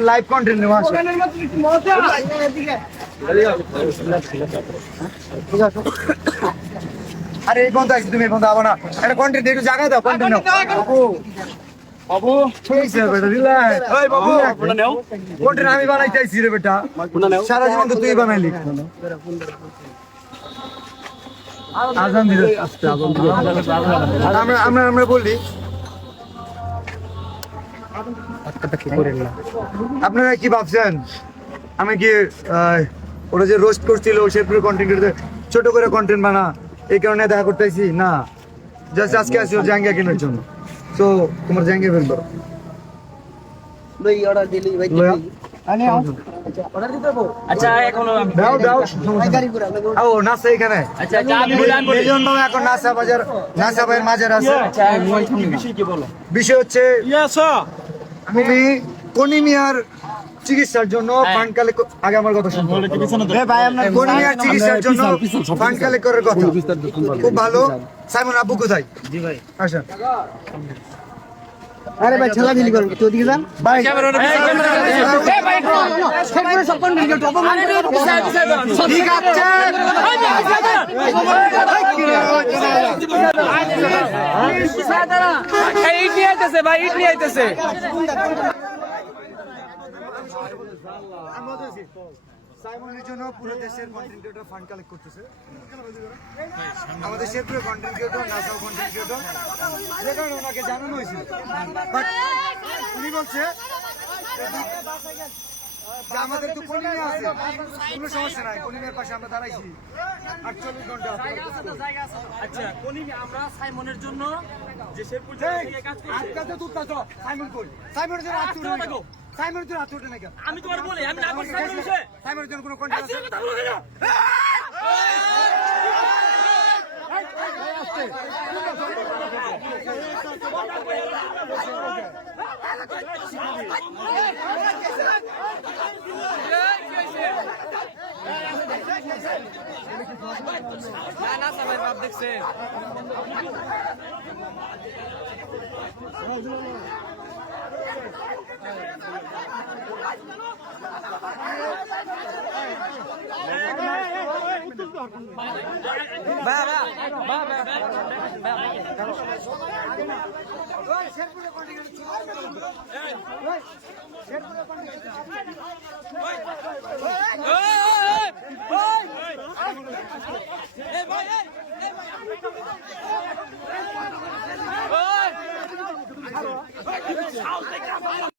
live content আরে এই বন্ধু তুমি বন্ধু আবো না একটা কন্টেন্ট একটু জায়গা দাও কন্টেন্ট বাবু বাবু কন্টেন্ট আমি বানাইতেছি রে বেটা সারা জীবন তো তুই বানাইলি আজান দিল আমরা বললি আপনারা কি ভাবছেন আমি কি ওরা যে রোস্ট করছিল শেরপুরের কন্টেন্ট ছোট করে কন্টেন্ট বানা এই কারণে দেখা করতেছি না জাস্ট আজকে আসি জাঙ্গিয়া কেনার জন্য তো তোমার জাঙ্গিয়া ফেলবো বিষয় হচ্ছে তুমি কনিমিয়ার চিকিৎসার জন্য ফান্ড কালেক্ট আগে আমার কথা শুনুন কনিমিয়ার চিকিৎসার জন্য ফান্ড কালেক্ট করার কথা খুব ভালো সাইমন আব্বু কোথায় জি ভাই আসেন আরে ভাই ছেলা দিলি করেন তো দিকে যান ভাই ঠিক আছে ইট নিয়ে আইতেছে ভাই ইট নিয়ে আইতেছে সাইমনের জন্য পুরো দেশের কন্টেন্ট ক্রিয়েটর ফান্ড কালেক্ট করতেছে আমাদের শেরপুরের কন্টেন্ট ক্রিয়েটর নাসাও কন্টেন্ট ক্রিয়েটর যে কারণে ওনাকে জানানো হয়েছিল বাট উনি বলছে যে আমাদের তো কনিমিয়া আছে কোনো সমস্যা নাই কনিমিয়ার পাশে আমরা দাঁড়াইছি 48 ঘন্টা আচ্ছা কনিমিয়া আমরা সাইমনের জন্য যে শেরপুর থেকে কাজ করছি আজকে তো তুই সাইমন কই সাইমনের জন্য আজ তুই সাইমনের জন্য আজ তুই না কেন আমি তোমার বলি আমি না করছি সাইমনের বিষয়ে সাইমনের জন্য কোনো কন্টেন্ট আছে কথা বলো কেন না সবাই বাপ দেখছে